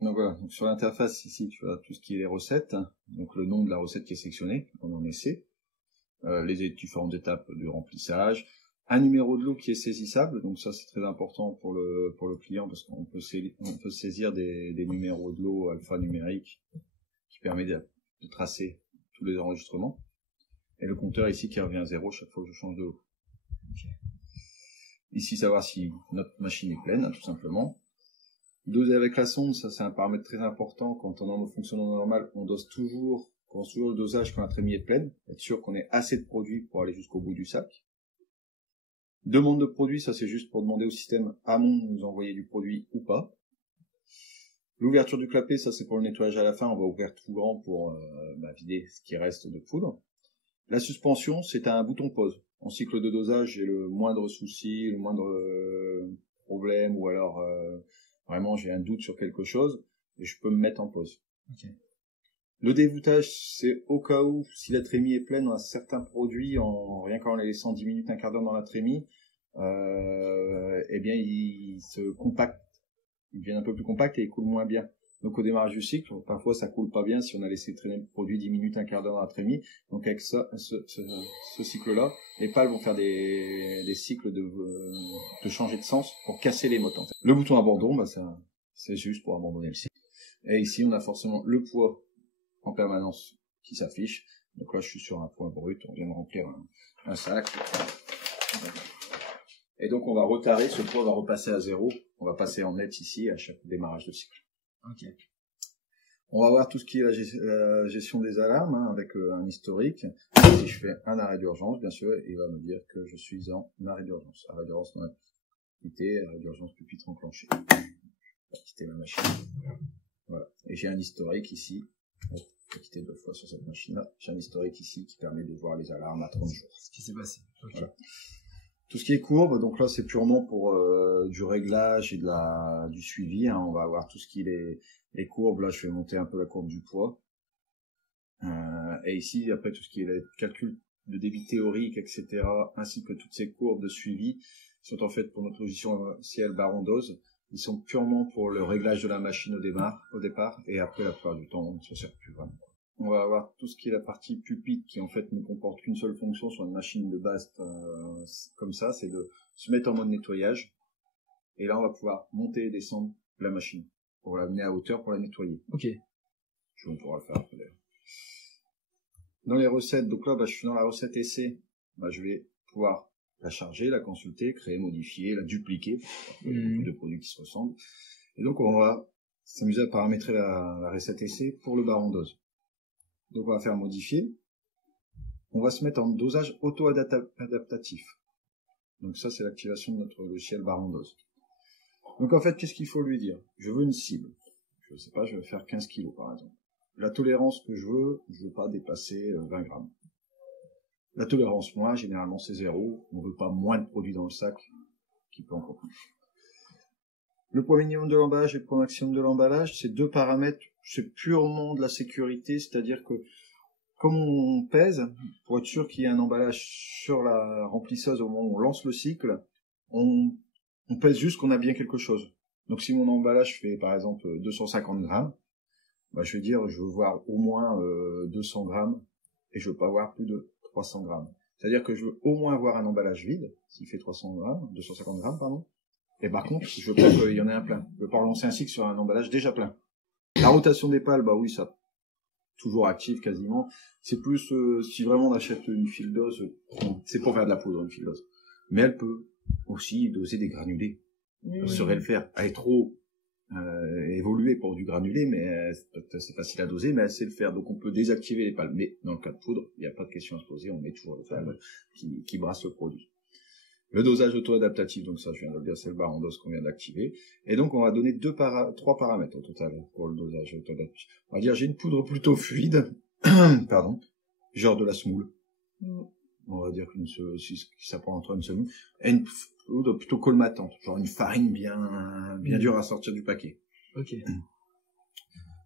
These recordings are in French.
Donc voilà, donc sur l'interface ici tu as tout ce qui est les recettes, donc le nom de la recette qui est sélectionnée, on en essaie, les différentes étapes du remplissage, un numéro de lot qui est saisissable, donc ça c'est très important pour le client parce qu'on peut saisir des numéros de lot alphanumériques qui permet de tracer tous les enregistrements, et le compteur ici qui revient à 0 chaque fois que je change de lot. Okay. Ici savoir si notre machine est pleine, tout simplement. Doser avec la sonde, ça c'est un paramètre très important. Quand on est en fonctionnement normal, on dose toujours le dosage quand la trémie est pleine, être sûr qu'on ait assez de produit pour aller jusqu'au bout du sac. Demande de produit, ça c'est juste pour demander au système amont de nous envoyer du produit ou pas. L'ouverture du clapet, ça c'est pour le nettoyage à la fin, on va ouvrir tout grand pour vider ce qui reste de poudre. La suspension, c'est un bouton pause. En cycle de dosage, j'ai le moindre souci, le moindre problème, ou alors vraiment j'ai un doute sur quelque chose, et je peux me mettre en pause. Okay. Le dévoûtage, c'est au cas où, si la trémie est pleine, on a certains produits, rien qu'en les laissant 10 minutes, un quart d'heure dans la trémie, eh bien ils se compactent, ils deviennent un peu plus compacts et ils coulent moins bien. Donc au démarrage du cycle, parfois ça coule pas bien si on a laissé traîner le produit 10 minutes, un quart d'heure dans la trémie. Donc avec ça, ce cycle-là, les pales vont faire des cycles de changer de sens pour casser les mottes. En fait. Le bouton abandon, c'est juste pour abandonner le cycle. Et ici, on a forcément le poids en permanence qui s'affiche. Donc là, je suis sur un poids brut. On vient de remplir un sac. Et donc, on va retarer. Ce poids va repasser à 0. On va passer en net ici à chaque démarrage de cycle. Ok. On va voir tout ce qui est la gestion des alarmes avec un historique. Si je fais un arrêt d'urgence, bien sûr, il va me dire que je suis en arrêt d'urgence. Arrêt d'urgence non activité, arrêt d'urgence pupitre enclenché. Je vais quitter la machine. Voilà. Et j'ai un historique ici. Je vais quitter 2 fois sur cette machine-là. J'ai un historique ici qui permet de voir les alarmes à 30 jours. Ce qui s'est passé. Okay. Voilà. Tout ce qui est courbe, donc là c'est purement pour du réglage et du suivi. On va avoir tout ce qui est les courbes. Là je vais monter un peu la courbe du poids. Et ici après tout ce qui est les calculs de débit théorique, etc. ainsi que toutes ces courbes de suivi sont en fait pour notre logiciel Baron Dose. Ils sont purement pour le réglage de la machine au départ, et après la plupart du temps on ne se sert plus vraiment. On va avoir tout ce qui est la partie pupitre qui en fait ne comporte qu'une seule fonction sur une machine de base comme ça, c'est de se mettre en mode nettoyage. Et là on va pouvoir monter et descendre la machine pour l'amener à hauteur pour la nettoyer. Ok. On pourra le faire après d'ailleurs. Dans les recettes, donc là je suis dans la recette essai, je vais pouvoir la charger, la consulter, créer, modifier, la dupliquer, beaucoup de produits qui se ressemblent. Et donc on va s'amuser à paramétrer la recette essai pour le Baron Dose. Donc on va faire modifier. On va se mettre en dosage auto-adaptatif. Donc ça c'est l'activation de notre logiciel Baron Dose. Donc en fait qu'est-ce qu'il faut lui dire? Je veux une cible. Je sais pas, je vais faire 15 kg par exemple. La tolérance que je veux pas dépasser 20 grammes. La tolérance moins, généralement c'est 0. On veut pas moins de produits dans le sac qui peut encore plus. Le poids minimum de l'emballage et le poids maximum de l'emballage, c'est 2 paramètres, c'est purement de la sécurité, c'est-à-dire que comme on pèse, pour être sûr qu'il y ait un emballage sur la remplisseuse au moment où on lance le cycle, on pèse juste qu'on a bien quelque chose. Donc si mon emballage fait par exemple 250 grammes, je vais dire je veux voir au moins 200 grammes et je veux pas voir plus de 300 grammes. C'est-à-dire que je veux au moins avoir un emballage vide, s'il fait 250 grammes, pardon. Et par contre, je veux pas qu'il y en ait un plein. Je veux pas relancer un cycle sur un emballage déjà plein. La rotation des pales, oui, ça, toujours active quasiment. C'est plus, si vraiment on achète une file dose, c'est pour faire de la poudre, une file dose. Mais elle peut aussi doser des granulés. Elle saurait le faire. Elle est trop évoluée pour du granulé, mais c'est facile à doser, mais elle sait le faire. Donc on peut désactiver les pales. Mais dans le cas de poudre, il n'y a pas de question à se poser, on met toujours le pale qui brasse le produit. Le dosage auto-adaptatif, donc ça je viens de le dire, c'est le Baron Dose qu'on vient d'activer. Et donc on va donner 3 paramètres au total pour le dosage auto-adaptatif. On va dire j'ai une poudre plutôt fluide, pardon, genre de la semoule. On va dire si ça prend entre une semoule, et une poudre plutôt colmatante, genre une farine bien dure à sortir du paquet. Ok.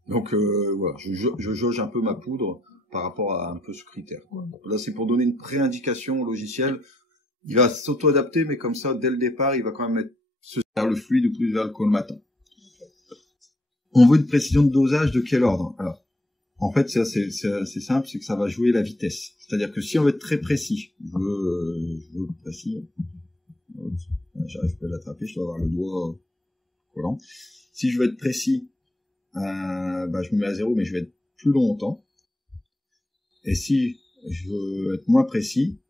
Donc voilà, je jauge un peu ma poudre par rapport à un peu ce critère. Là c'est pour donner une pré-indication au logiciel. Il va s'auto-adapter, mais comme ça, dès le départ, il va quand même se vers le fluide ou plus vers le colmatant. On veut une précision de dosage de quel ordre? Alors, en fait, c'est assez simple, c'est que ça va jouer la vitesse. C'est-à-dire que si on veut être très précis, je veux précis, j'arrive pas à l'attraper, je dois avoir le doigt collant. Si je veux être précis, je me mets à 0, mais je vais être plus longtemps. Et si je veux être moins précis,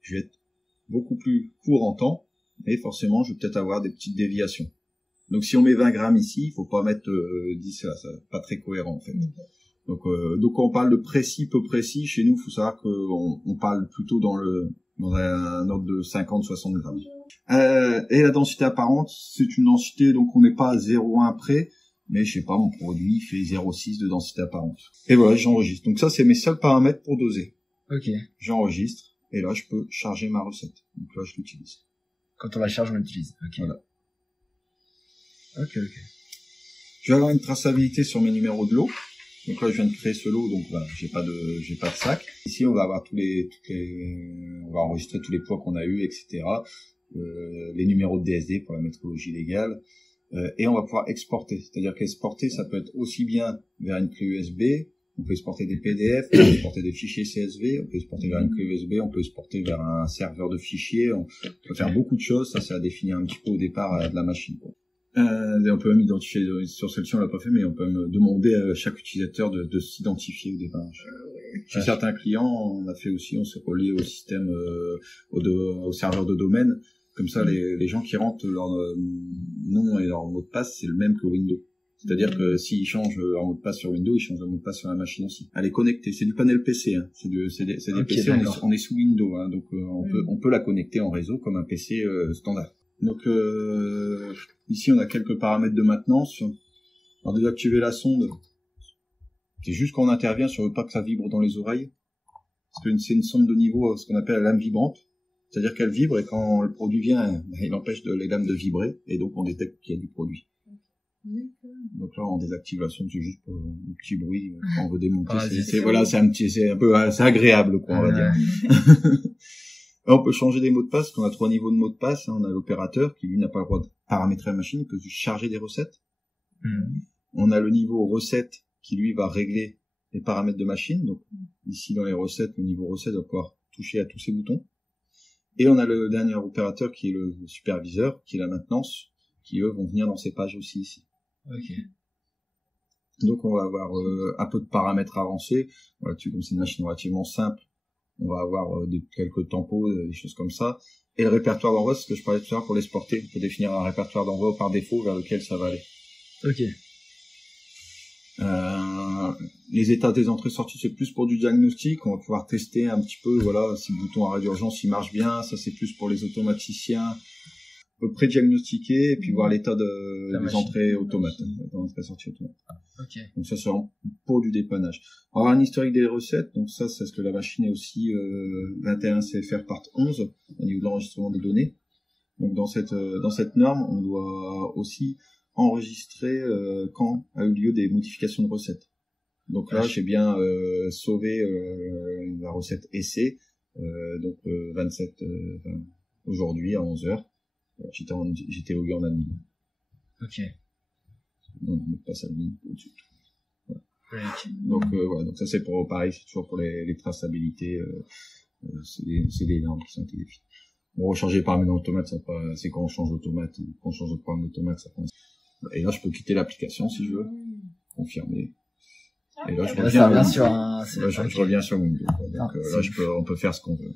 je vais être beaucoup plus court en temps, mais forcément, je vais peut-être avoir des petites déviations. Donc, si on met 20 grammes ici, il faut pas mettre 10 là, c'est pas très cohérent en fait. Donc quand on parle de précis, peu précis, chez nous, il faut savoir qu'on parle plutôt dans un ordre de 50-60 grammes. Et la densité apparente, c'est une densité, donc on n'est pas à 0,1 près, mais je sais pas, mon produit fait 0,6 de densité apparente. Et voilà, j'enregistre. Donc ça, c'est mes seuls paramètres pour doser. Ok. J'enregistre, et là, je peux charger ma recette. Donc là, je l'utilise. Quand on la charge, on l'utilise. Ok. Voilà. Ok. Je vais avoir une traçabilité sur mes numéros de lot. Donc là, je viens de créer ce lot, donc voilà, j'ai pas de sac. Ici, on va avoir on va enregistrer tous les poids qu'on a eu, etc. Les numéros de DSD pour la métrologie légale. Et on va pouvoir exporter. C'est-à-dire qu'exporter, ça peut être aussi bien vers une clé USB, on peut exporter des PDF, on peut exporter des fichiers CSV, on peut exporter vers une clé USB, on peut exporter vers un serveur de fichiers, on peut faire beaucoup de choses. Ça, c'est à définir un petit peu au départ de la machine, quoi. On peut même identifier, sur celle-ci on l'a pas fait, mais on peut même demander à chaque utilisateur de s'identifier au départ. Chez certains clients, on a fait aussi, on s'est relié au système, au serveur de domaine. Comme ça, les gens qui rentrent leur nom et leur mot de passe, c'est le même que Windows. C'est-à-dire que s'ils changent leur mot de passe sur Windows, ils changent leur mot de passe sur la machine aussi. Elle est connectée. C'est du panel PC, hein. C'est des Okay, PC, on est sous Windows, hein. Donc, on peut la connecter en réseau comme un PC, standard. Donc, ici, on a quelques paramètres de maintenance. Alors, désactiver la sonde. C'est juste quand on intervient, si on veut pas que ça vibre dans les oreilles. Parce que c'est une sonde de niveau, ce qu'on appelle la lame vibrante. C'est-à-dire qu'elle vibre et quand le produit vient, il empêche les lames de vibrer et donc on détecte qu'il y a du produit. Donc là, on désactive la sonde, c'est juste pour un petit bruit quand on veut démonter. C'est agréable, quoi, on va dire. Alors, on peut changer des mots de passe, parce qu'on a 3 niveaux de mots de passe. On a l'opérateur qui, lui, n'a pas le droit de paramétrer la machine, il peut juste charger des recettes. On a le niveau recette qui, lui, va régler les paramètres de machine. Donc, ici, dans les recettes, le niveau recette va pouvoir toucher à tous ces boutons. Et on a le dernier opérateur qui est le superviseur, qui est la maintenance, qui, eux, vont venir dans ces pages aussi ici. Ok. Donc, on va avoir un peu de paramètres avancés. Voilà, comme c'est une machine relativement simple, on va avoir quelques tempos, des choses comme ça. Et le répertoire d'envoi, c'est ce que je parlais tout à l'heure pour l'exporter. On peut définir un répertoire d'envoi par défaut vers lequel ça va aller. Ok. Les états des entrées-sorties, c'est plus pour du diagnostic. On va pouvoir tester un petit peu, voilà, si le bouton arrêt d'urgence, il marche bien. Ça, c'est plus pour les automaticiens. On peut pré-diagnostiquer et puis voir l'état des entrées automates, entrées-sorties automates. Ok. Donc ça, c'est pour du dépannage. On va avoir un historique des recettes. Donc ça, c'est ce que la machine est aussi 21 CFR part 11 au niveau de l'enregistrement des données. Donc dans cette norme, on doit aussi enregistrer quand a eu lieu des modifications de recettes. Donc là, j'ai bien sauvé la recette essai, donc 27 aujourd'hui à 11h. J'étais logué en admin. Ok. On ne met pas ça admin au-dessus. Voilà. Okay. Donc voilà, donc ça c'est pour pareil, c'est toujours pour les traçabilités, c'est des normes qui sont été définies. Bon, recharger par un automate, c'est quand on change d'automate ou quand on change de programme d'automate, ça prend. Et là, je peux quitter l'application si je veux, confirmer. Et là, je reviens sur Windows. Donc là, on peut faire ce qu'on veut.